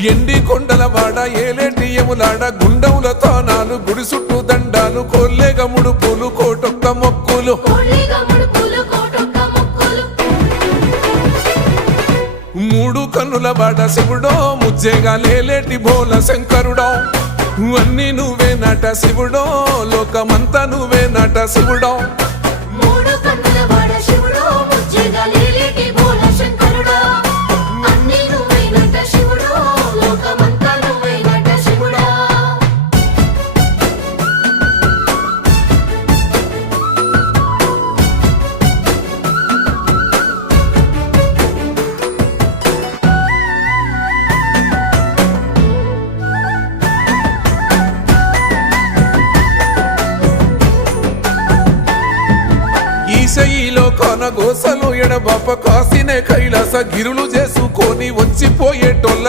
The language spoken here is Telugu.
ఎండి కొండల వాడ ఏలేటి యములాడ గుండముల తానాలు గుడి చుట్టూ దండాలు కొల్లేగ ముడుపులు కోటొక్క మొక్కులు మూడు కన్నుల వాడ శివుడో ముజ్జేగా లేలేటి బోల శంకరుడో అన్ని నువ్వే నట శివుడో లోకమంతా నువ్వే నట శివుడో ఈశయిలో కొనగోసలు ఎడబాప కాసినే కైలాస గిరులు చేసుకొని వచ్చిపోయేటోళ్ళ